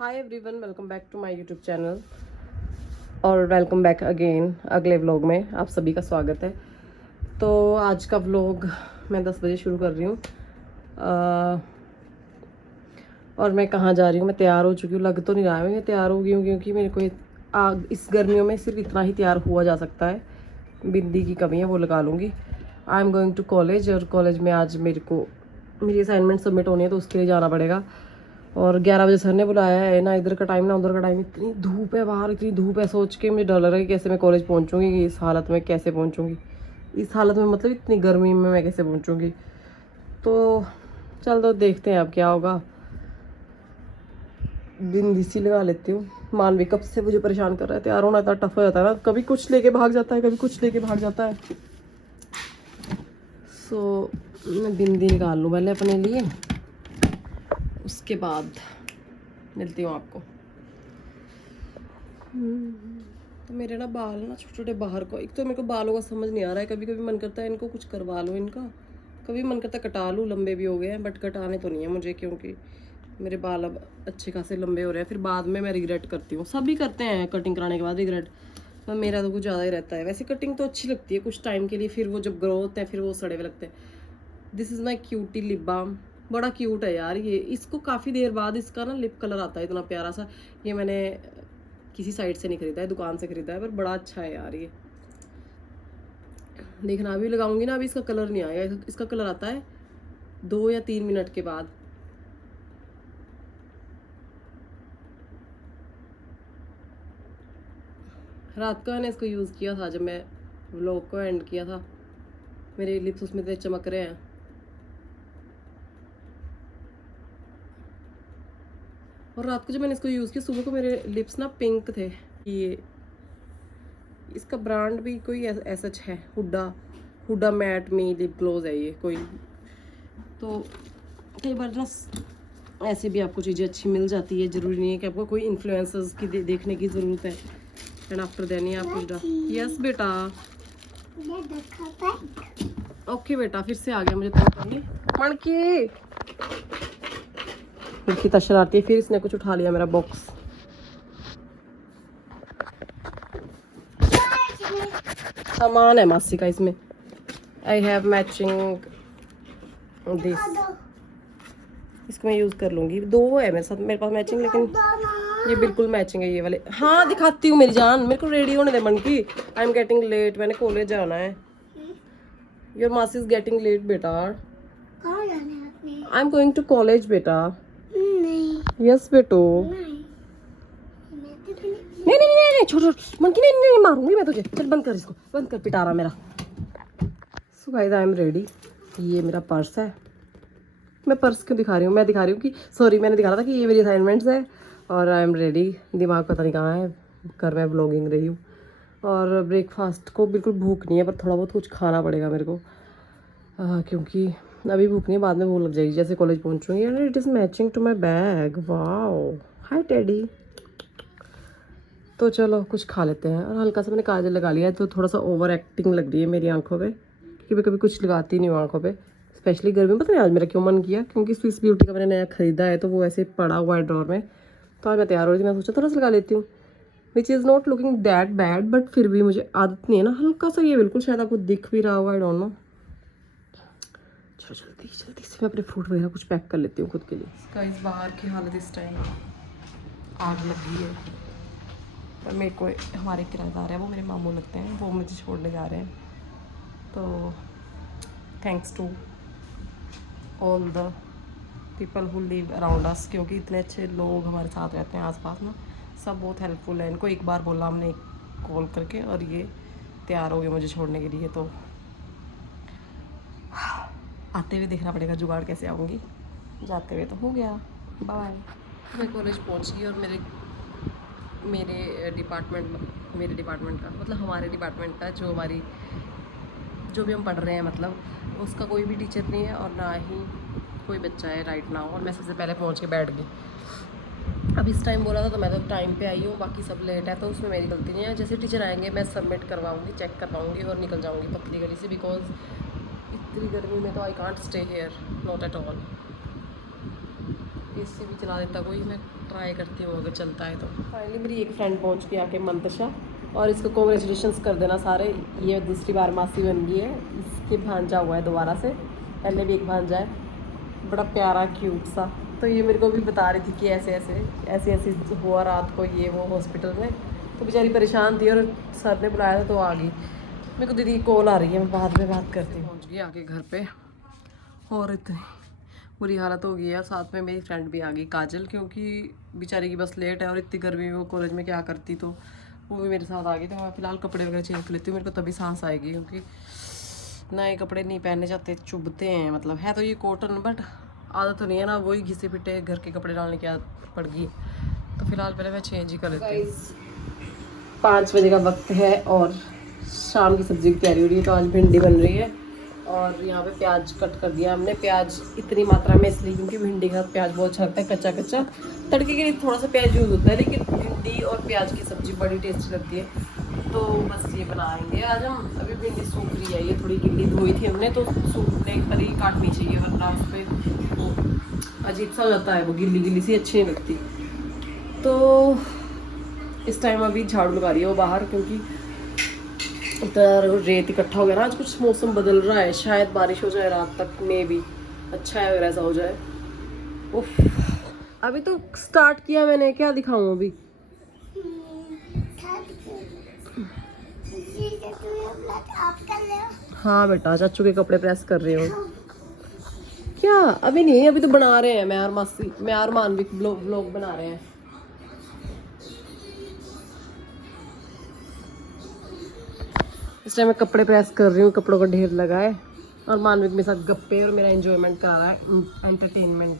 Hi everyone, welcome back to my YouTube channel और welcome back again अगले vlog में आप सभी का स्वागत है। तो आज का व्लॉग मैं 10 बजे शुरू कर रही हूँ और मैं कहाँ जा रही हूँ। मैं तैयार हो चुकी हूँ, लग तो नहीं रहा है मैं तैयार हो गई हूँ क्योंकि मेरे को इस गर्मियों में सिर्फ इतना ही तैयार हुआ जा सकता है। बिंदी की कमी है, वो लगा लूँगी। I am going to college और कॉलेज में आज मेरी असाइनमेंट सबमिट होनी है तो उसके लिए जाना पड़ेगा। और 11 बजे सर ने बुलाया है ना, इधर का टाइम ना उधर का टाइम। इतनी धूप है बाहर, इतनी धूप है, सोच के मुझे डर लग रहा है कि कैसे मैं कॉलेज पहुंचूंगी। इस हालत में कैसे पहुंचूंगी, इस हालत में मतलब इतनी गर्मी में मैं कैसे पहुंचूंगी। तो चल तो देखते हैं अब क्या होगा। बिंदी सी लगा लेती हूँ। मानवी कब से मुझे परेशान कर रहा है, तैयार होना इतना टफ हो जाता है ना, कभी कुछ लेके भाग जाता है, कभी कुछ लेके भाग जाता है। सो मैं बिंदी निकाल लूँ पहले अपने लिए, उसके बाद मिलती हूँ आपको। तो मेरे ना बाल ना छोटे छोटे बाहर को, एक तो मेरे को बालों का समझ नहीं आ रहा है। कभी कभी मन करता है इनको कुछ करवा लूँ इनका, कभी मन करता है कटा लूँ। लंबे भी हो गए हैं बट कटाने तो नहीं है मुझे, क्योंकि मेरे बाल अब अच्छे खासे लंबे हो रहे हैं। फिर बाद में मैं रिग्रेट करती हूँ। सभी करते हैं कटिंग कराने के बाद रिग्रेट, पर मेरा तो कुछ ज़्यादा ही रहता है। वैसे कटिंग तो अच्छी लगती है कुछ टाइम के लिए, फिर वो जब ग्रो होते हैं फिर वो सड़े हुए लगते हैं। This is my cutie lip balm, बड़ा क्यूट है यार ये। इसको काफ़ी देर बाद इसका ना लिप कलर आता है इतना प्यारा सा। ये मैंने किसी साइट से नहीं खरीदा है, दुकान से खरीदा है, पर बड़ा अच्छा है यार ये। देखना अभी लगाऊंगी ना, अभी इसका कलर नहीं आएगा। इसका कलर आता है 2 या 3 मिनट के बाद। रात को मैंने इसको यूज़ किया था जब मैं व्लॉग को एंड किया था। मेरे लिप्स उसमें इतने चमक रहे हैं। और रात को जब मैंने इसको यूज़ किया, सुबह को मेरे लिप्स ना पिंक थे। ये इसका ब्रांड भी कोई ऐसा है, हुडा मैट मी लिप ग्लोज है ये कोई। तो कई बार ना ऐसे भी आपको चीज़ें अच्छी मिल जाती है, ज़रूरी नहीं है कि आपको कोई इन्फ्लुएंसर्स की देखने की ज़रूरत है। एंड आफ्टर देन ही आप यस बेटा, ओके बेटा, फिर से आ गया मुझे तो मणकी कितना शरारती है। फिर इसने कुछ उठा लिया मेरा बॉक्स। सामान है मासी का इसमें। आई हैव मैचिंग दिस, इसको मैं यूज़ कर लूँगी। 2 है मेरे साथ, मेरे पास मैचिंग, लेकिन ये बिल्कुल मैचिंग है ये वाले। हाँ दिखाती हूँ मेरी जान, मेरे को रेडी होने दे मनकी। आई एम गेटिंग लेट, मैंने कॉलेज जाना है। योर मासी इज गेटिंग लेट बेटा। I am going to college बेटा। यस बेटो। नहीं नहीं नहीं नहीं, छोड़ छोड़ मनकी, नहीं नहीं मारूंगी मैं तुझे। चल बंद कर इसको, बंद कर पिटारा मेरा। So guys I am ready. ये मेरा पर्स है। मैं पर्स क्यों दिखा रही हूँ, मैं दिखा रही हूँ कि सॉरी, मैंने दिखा रहा था कि ये मेरी असाइनमेंट्स है। और आई एम रेडी। दिमाग पता नहीं कहाँ है, कर मैं ब्लॉगिंग रही हूँ। और ब्रेकफास्ट को बिल्कुल भूख नहीं है, पर थोड़ा बहुत कुछ खाना पड़ेगा मेरे को, क्योंकि अभी भूख नहीं है, बाद में भूख लग जाएगी जैसे कॉलेज पहुँचूँगी। And it is matching to my bag. Wow, hi teddy. तो चलो कुछ खा लेते हैं। और हल्का सा मैंने काजल लगा लिया है, तो थोड़ा सा ओवर एक्टिंग लग रही है मेरी आंखों पे, क्योंकि मैं कभी कुछ लगाती नहीं हूँ आंखों पे, स्पेशली गर्मी में। पता नहीं आज मेरा क्यों मन किया, क्योंकि स्विस ब्यूटी का मैंने नया खरीदा है तो वो ऐसे पड़ा हुआ है ड्रॉर में। तो आज मैं तैयार हो रही थी, मैं सोचा थोड़ा सा लगा लेती हूँ, which is not looking that bad, but फिर भी मुझे आदत नहीं है ना। हल्का सा ये बिल्कुल शायद आपको दिख भी रहा होगा, आई डोंट नो। चलो जल्दी जल्दी से मैं अपने फ्रूट वगैरह कुछ पैक कर लेती हूँ खुद के लिए। इसका इस बाहर की हालत इस टाइम आग लगी है, पर मेरे को हमारे किराएदार है, वो मेरे मामू लगते हैं, वो मुझे छोड़ने जा रहे हैं। तो thanks to all the people who live around us, क्योंकि इतने अच्छे लोग हमारे साथ रहते हैं आसपास ना, सब बहुत हेल्पफुल है। इनको एक बार बोला हमने कॉल करके और ये तैयार हो गए मुझे छोड़ने के लिए। तो आते हुए देखना पड़ेगा जुगाड़ कैसे आऊँगी, जाते हुए तो हो गया। बाय। मैं कॉलेज पहुँच गई और मेरे डिपार्टमेंट का मतलब हमारे डिपार्टमेंट का जो भी हम पढ़ रहे हैं, मतलब उसका कोई भी टीचर नहीं है और ना ही कोई बच्चा है राइट नाउ। और मैं सबसे पहले पहुंच के बैठ गई। अब इस टाइम बोला था तो मैं तो टाइम पे आई हूँ, बाकी सब लेट है, तो उसमें मेरी गलती नहीं है। जैसे टीचर आएंगे मैं सबमिट करवाऊँगी, चेक करवाऊँगी और निकल जाऊँगी पतली गली से, बिकॉज इतनी गर्मी में तो I can't stay here, not at all. AC भी चला देता कोई, मैं ट्राई करती हूँ अगर चलता है तो। फाइनली मेरी एक फ्रेंड पहुँच गई आके, मंतशा, और इसको कॉन्ग्रेचुलेशंस कर देना सारे, ये दूसरी बार मासी बन गई है। इसके भांजा हुआ है दोबारा से, पहले भी एक भांजा है, बड़ा प्यारा क्यूट सा। तो ये मेरे को भी बता रही थी कि ऐसे हुआ रात को ये वो हॉस्पिटल में, तो बेचारी परेशान थी और सर ने बुलाया था तो आ गई। मेरे को दीदी की कॉल आ रही है, मैं बाद में बात करती हूँ। पहुँच गई आके घर पे और इतनी बुरी हालत हो गई है। साथ में मेरी फ्रेंड भी आ गई काजल, क्योंकि बेचारी की बस लेट है और इतनी गर्मी में वो कॉलेज में क्या करती, तो वो भी मेरे साथ आ गई। तो मैं फ़िलहाल कपड़े वगैरह चेंज कर लेती हूँ, मेरे को तभी सांस आएगी, क्योंकि नए कपड़े नहीं पहनने चाहते, चुभते हैं। मतलब है तो ये कॉटन, बट आदत तो नहीं है ना, वही घिसे पिटे घर के कपड़े डालने की आदत पड़ गई। तो फिलहाल पहले मैं चेंज ही कर लेती हूँ। 5 बजे का वक्त है और शाम की सब्ज़ी की तैयारी हो रही है। तो आज भिंडी बन रही है और यहाँ पे प्याज कट कर दिया हमने। प्याज इतनी मात्रा में इसलिए क्योंकि भिंडी का प्याज बहुत अच्छा लगता है, कच्चा कच्चा। तड़के के लिए थोड़ा सा प्याज यूज़ होता है, लेकिन भिंडी और प्याज की सब्ज़ी बड़ी टेस्टी लगती है। तो बस ये बनाएंगे आज हम। अभी भिंडी सूख रही है, ये थोड़ी गिल्ली धोई थी हमने, तो सूखने पर ही काटनी चाहिए, वरना उस पर वो अजीब सा हो जाता है, वो गिल्ली गिल्ली सी अच्छी नहीं लगती। तो इस टाइम अभी झाड़ू लगा रही है वो बाहर, क्योंकि इतना रेत इकट्ठा हो गया ना। आज कुछ मौसम बदल रहा है, शायद बारिश हो जाए रात तक में भी। अच्छा है अगर ऐसा हो जाए। उफ, अभी तो स्टार्ट किया मैंने, क्या दिखाऊं अभी। हाँ बेटा, चाचू के कपड़े प्रेस कर रही हूँ। क्या अभी नहीं, अभी तो बना रहे हैं, मैं और मानविक व्लॉग बना रहे हैं। इस टाइम मैं कपड़े प्रेस कर रही हूँ, कपड़ों का ढेर लगा है, और मानविक मेरे साथ गप्पे और मेरा एंजॉयमेंट कर रहा है, एंटरटेनमेंट।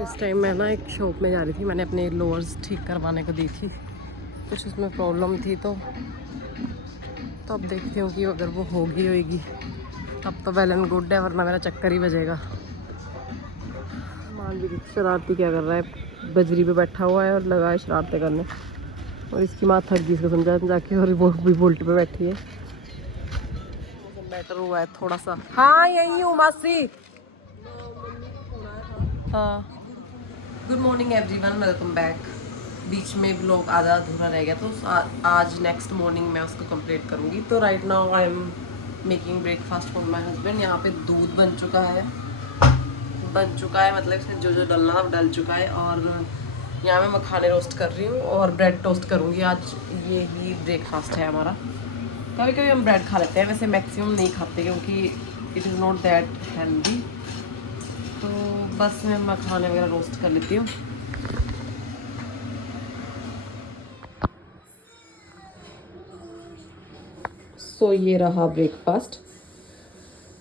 इस टाइम मैं ना एक शॉप में जा रही थी, मैंने अपने लोअर्स ठीक करवाने को दी थी, कुछ उसमें प्रॉब्लम थी, तो अब देखती हूँ कि अगर वो होगी तब तो वेल एंड गुड है, वरना मेरा चक्कर ही बजेगा। मानविक शरारती क्या कर रहा है, बजरी पे बैठा हुआ है और लगा है शरारतें करने, और इसकी माँ थक गई इसको समझा जाके, और वो भी बोल्ट पे बैठी है। बेटर हुआ है थोड़ा सा। हाँ यही हूँ मासी। हाँ, good morning everyone, welcome back. बीच में ब्लॉग आधा अधूरा रह गया, तो आज नेक्स्ट मॉर्निंग मैं उसको कंप्लीट करूँगी। तो right now I am making breakfast for my husband. यहाँ पे दूध बन चुका है, मतलब इसमें जो जो डलना था वो डल चुका है, और यहाँ मैं मखाने रोस्ट कर रही हूँ और ब्रेड टोस्ट करूँगी। आज ये ही ब्रेकफास्ट है हमारा। कभी कभी हम ब्रेड खा लेते हैं, वैसे मैक्सिमम नहीं खाते, क्योंकि it is not that healthy. तो बस मैं मखाने वगैरह रोस्ट कर लेती हूँ। सो ये रहा ब्रेकफास्ट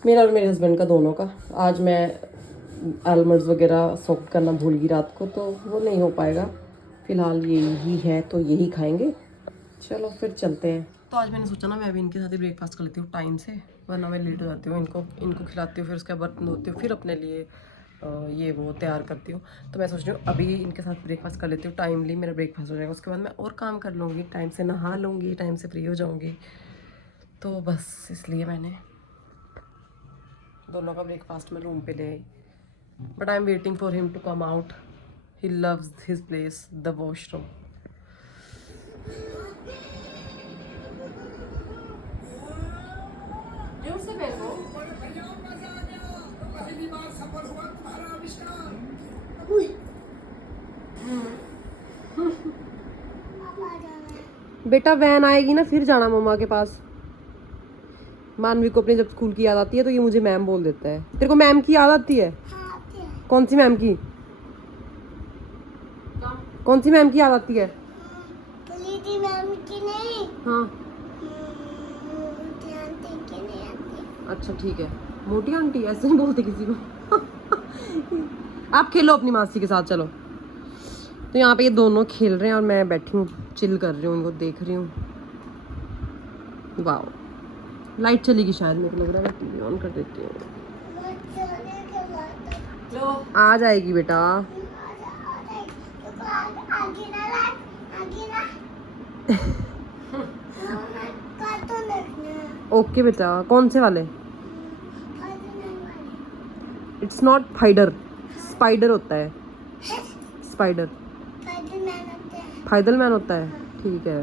मेरा और मेरे हस्बैंड का, दोनों का। आज मैं आलमंड्स वगैरह सोक करना भूल गई रात को, तो वो नहीं हो पाएगा। फ़िलहाल यही है तो यही खाएंगे। चलो फिर चलते हैं। तो आज मैंने सोचा ना मैं भी इनके साथ ही ब्रेकफास्ट कर लेती हूँ टाइम से, वरना मैं लेट हो जाती हूँ। इनको खिलाती हूँ, फिर उसके बाद बर्तन धोती हूँ, फिर अपने लिए ये वो तैयार करती हूँ। तो मैं सोच रही हूँ अभी इनके साथ ब्रेकफास्ट कर लेती हूँ, टाइमली मेरा ब्रेकफास्ट हो जाएगा। उसके बाद मैं और काम कर लूँगी, टाइम से नहा लूँगी, टाइम से फ्री हो जाऊँगी। तो बस इसलिए मैंने दोनों का ब्रेकफास्ट में रूम पे ले आई। But I am waiting for him to come out. He loves his place, the washroom. बेटा वैन आएगी ना, फिर जाना मम्मा के पास। मानवी को अपने जब स्कूल की याद आती है तो ये मुझे मैम बोल देता है। तेरे को मैम की याद आती है? कौन सी मैम की? कौन सी मैम की याद आती है? मैम की नहीं। हाँ अच्छा ठीक है, मोटी आंटी ऐसे नहीं बोलते किसी को। आप खेलो अपनी मासी के साथ, चलो। तो यहाँ पे ये दोनों खेल रहे हैं और मैं बैठी हूँ, चिल कर रही हूँ, इनको देख रही हूँ। वाह, लाइट चलेगी शायद, मेरे को लग रहा है। मैं टीवी ऑन कर देती हूँ। आ जाएगी बेटा। ओके बेटा, कौन से वाले? इट्स नॉट फाइडर, स्पाइडर होता है। स्पाइडर फाइडल मैन होता है, ठीक है।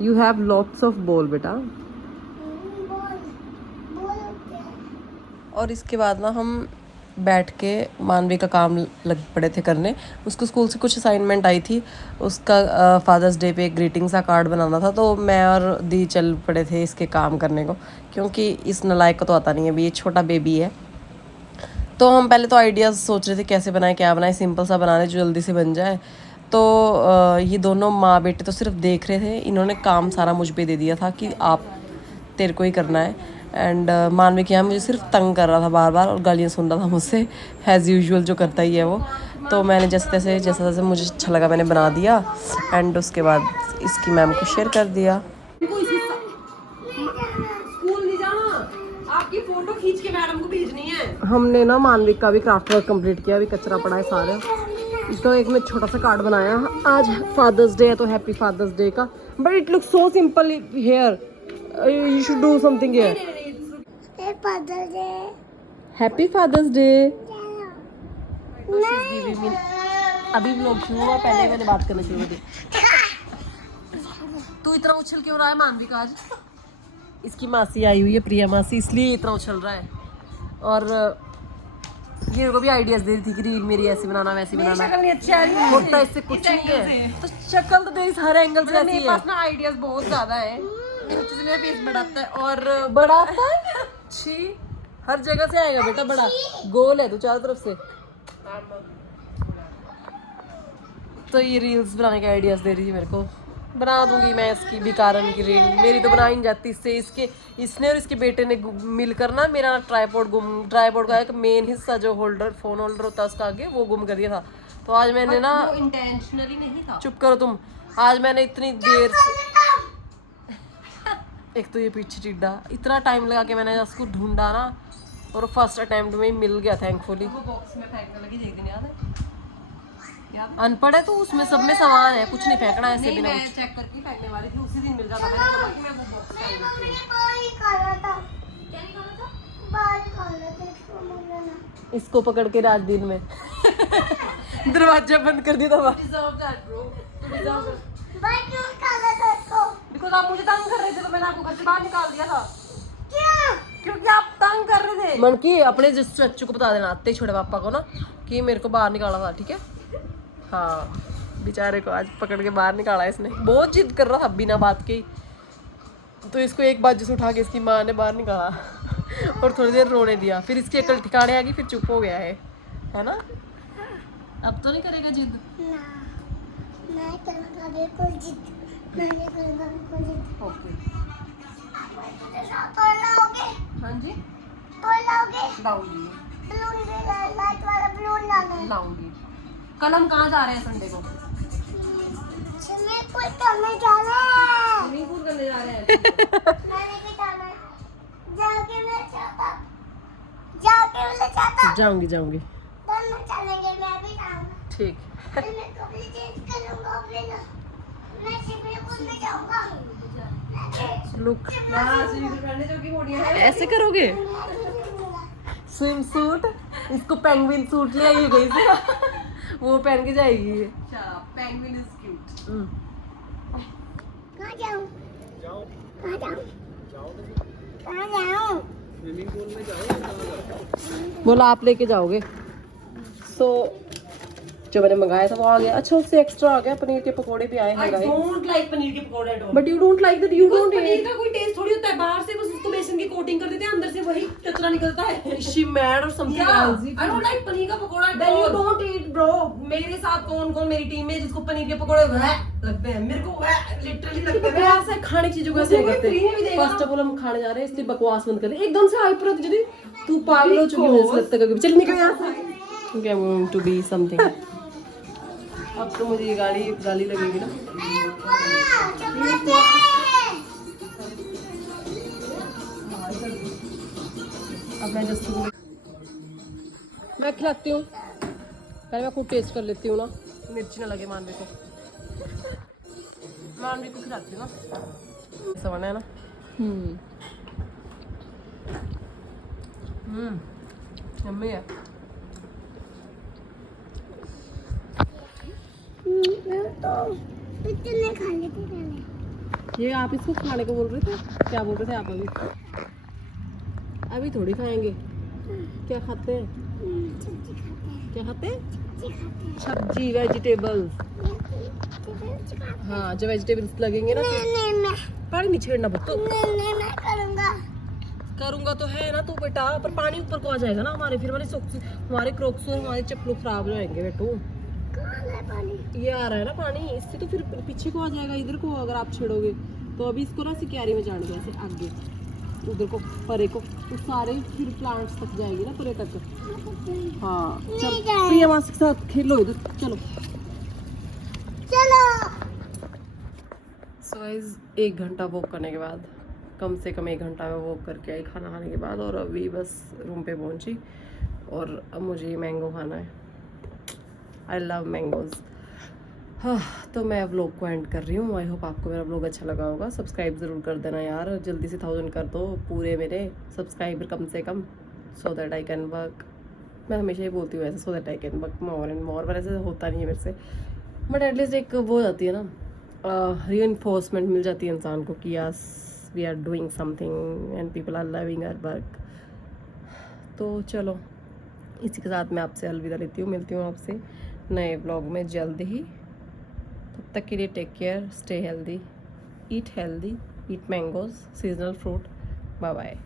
You have lots of ball बेटा। और इसके बाद ना हम बैठ के मानवी का काम लग पड़े थे करने। उसको स्कूल से कुछ असाइनमेंट आई थी, उसका फादर्स डे पे एक ग्रीटिंग सा कार्ड बनाना था, तो मैं और दी चल पड़े थे इसके काम करने को, क्योंकि इस नलायक को तो आता नहीं है, अभी ये छोटा बेबी है। तो हम पहले तो आइडियाज़ सोच रहे थे कैसे बनाए, क्या बनाए, सिंपल सा बनाने जो जल्दी से बन जाए। तो ये दोनों माँ बेटे तो सिर्फ देख रहे थे, इन्होंने काम सारा मुझ पे दे दिया था कि आप तेरे को ही करना है। एंड मानवी के यहाँ मुझे सिर्फ तंग कर रहा था बार बार, और गालियाँ सुन रहा था मुझसे, एज़ यूजुअल जो करता ही है वो। तो मैंने जैसे तैसे मुझे अच्छा लगा मैंने बना दिया, एंड उसके बाद इसकी मैम को शेयर कर दिया। स्कूल नहीं जाना, आपकी फोटो खींच के मैडम को भेजनी है। हमने ना मानवी का भी क्राफ्ट वर्क कंप्लीट किया, अभी कचरा पड़ा है सारा। तो एक मैं छोटा सा कार्ड बनाया, आज फादर्स डे है तो हैप्पी फादर्स डे का, but it look so simple here, you should do something here. Happy Father's Day. अभी व्लॉग शुरू हुआ, पहले मैंने बात करना शुरू कर दी। तू इतना उछल क्यों रहा है मानवी का आज? इसकी मासी आई हुई है, प्रिया मासी, इसलिए इतना उछल रहा है। और ये को भी आइडियाज दे रही थी कि रील मेरी ऐसे बनाना वैसे बनाना। शक्ल नहीं अच्छी आ रही है, होता इससे कुछ नहीं है, तो शक्ल तो तेरी हर एंगल से ऐसी है। मेरे पास ना आइडियाज बहुत ज्यादा है, मेरा फेस बढ़ाता है और बढ़ाता है। छी, हर जगह से आएगा बेटा, बड़ा गोल है तू चारों तरफ से। तो ये रील्स बनाने के आइडियाज दे रही थी मेरे को, बना दूंगी मैं इसकी भी कारण की रील, मेरी तो बना ही नहीं जाती इससे। इसने और इसके बेटे ने मिलकर ना मेरा ट्राईपोर्ड का एक मेन हिस्सा जो होल्डर, फोन होल्डर होता है उसका आगे, वो गुम कर दिया था। तो आज मैंने ना, वो इंटेंशनली नहीं था। चुप करो तुम। आज मैंने इतनी देर से, एक तो ये पीछे टिड्डा, इतना टाइम लगा के मैंने उसको ढूंढा ना, और फर्स्ट अटेम्प्ट में ही मिल गया थैंकफुली। वो बॉक्स में फेंकने लगी, एक दिन याद है? अनपढ़ है तो उसमें सब में सामान है, कुछ नहीं फेंकना है ऐसे बिना कुछ। चेक करके फेंकने वाली थी, उसी दिन मिल जाता। मैंने बोला कि मैं वो बॉक्स फेंक देती हूं। इसको पकड़ के रात दिन में दरवाजा बंद कर दिया था। बिकॉज़ आप मुझे तंग कर रहे थे, तो मैंने आपको घर से बाहर निकाल दिया था। क्या? क्योंकि आप तंग कर रहे थे। मन की अपने जिस चच्चू को बता देना, आते ही छोटे पापा को ना, कि मेरे को बाहर निकाला था, ठीक है? हाँ, बेचारे को आज पकड़ के बाहर निकाला इसने, बहुत जिद कर रहा था बिना बात के, तो इसको एक बार जिस उठा के इसकी माँ ने बाहर निकाला और थोड़ी देर रोने दिया, फिर इसकी अकल ठिकाने आ गई, फिर चुप हो गया है ना? अब तो नहीं करेगा जिद? मैं करूँगा बिल्कुल जिद, मैं करूँगा बिल्कुल जिद। ओके। हाँ जी? लाऊंगी। लाइट वाला बलून लाऊंगी। कल हम कहाँ जा रहे हैं संडे को? स्विमिंग पूल करने जा रहे हैं। स्विमिंग पूल करने जा रहे हैं। जाऊंगी दोनों चलेंगे, मैं भी जाऊंगा। ठीक। मैं कपड़े चेंज करूंगा, फिर मैं स्विमिंग पूल में जाऊंगा। लुक, ऐसे करोगे? स्विम सूट, इसको पेंगुइन सूट ले आई गई थी, वो पहन के जाएगी। अच्छा, पेंगुइन इज क्यूट। कहाँ जाऊँ? स्विमिंग पूल में जाओ। बोला आप लेके जाओगे। सो जो मैंने मंगाया था वो आ गया। अच्छा, उससे एक्स्ट्रा आ गया, पनीर के पकोड़े भी आए हैं। I don't like पनीर के पकोड़े at all. But you don't like that, you don't. Paneer का कोई टेस्ट थोड़ी होता है, बाहर से बस उसको बेसन की कोटिंग कर देते हैं, अंदर से वही कचरा निकलता है। Is she mad or something else? I don't like paneer का pakora. Then you don't eat, bro. मेरे साथ कौन मेरी टीम में जिसको पनीर के पकोड़े लगते हैं, मेरे को लिटरली लगते हैं। बकवास है, खाने की चीजों को ऐसे करते हैं। फर्स्ट ऑफ ऑल हम खाने जा रहे हैं, इसलिए बकवास बंद कर दे। एकदम से हाइपर होती जल्दी, तू पागल हो चुकी है लगता है। चल निकल यहाँ से। Okay, I'm going to be something. अब तो मुझे ये गाली लगेगी ना। अब मैं जस्ट मैं खिलाती हूँ, पहले मैं खुद टेस्ट कर लेती हूँ ना, मिर्ची ना लगे मानवी को। मानवी को खिलाती हूँ ना, ऐसा बना है ना। यम्मी है। तो इतने खा लेते पहले। ये आप इसको खाने को बोल रहे थे, क्या बोल रहे थे आप? अभी थोड़ी खाएंगे। क्या खाते हैं? सब्जी खाते हैं। क्या खाते हैं? सब्जी खाते हैं। सब्जी, वेजिटेबल्स। हाँ, जब वेजिटेबल्स लगेंगे ना नहीं मैं पानी नहीं छेड़ना बच्चों। नहीं मैं करूँगा। करूंगा तो है ना तू बेटा, पर पानी ऊपर को आ जाएगा ना हमारे, फिर हमारे सॉक्स, हमारे क्रॉक्स और हमारे चप्पल खराब हो जाएंगे बेटू। कहाँ है पानी? ये आ रहा है ना पानी, इससे तो फिर पीछे को आ जाएगा इधर को अगर आप छेड़ोगे तो। अभी इसको ना क्यारी में जाने दो ऐसे आगे, उधर को परे को, तो सारे फिर प्लांट्स तक जाएगी ना परे तक। हाँ चल प्रिया मासी के साथ खेलो इधर, चलो चलो। सो गाइस 1 घंटा वॉक करने के बाद, कम से कम 1 घंटा में वॉक करके आई खाना खाने के बाद, और अभी बस रूम पे पहुंची और अब मुझे मैंगो खाना है। I love mangoes. हाँ, तो मैं व्लॉग को एंड कर रही हूँ। आई होप आपको मेरा व्लॉग अच्छा लगा होगा। सब्सक्राइब ज़रूर कर देना यार, जल्दी से 1000 कर दो पूरे मेरे सब्सक्राइबर कम से कम, so that I can work. मैं हमेशा ही बोलती हूँ ऐसे, so that I can work more and more, पर ऐसे होता नहीं है मेरे से। बट एटलीस्ट एक वो हो जाती है ना, रीइंफोर्समेंट मिल जाती है इंसान को कि yes we are doing something and people are loving our work. तो चलो इसी के साथ मैं आपसे अलविदा लेती हूँ, मिलती हूँ आपसे नए ब्लॉग में जल्द ही। तब तक के लिए take care, stay healthy, eat mangoes, seasonal fruit. Bye bye.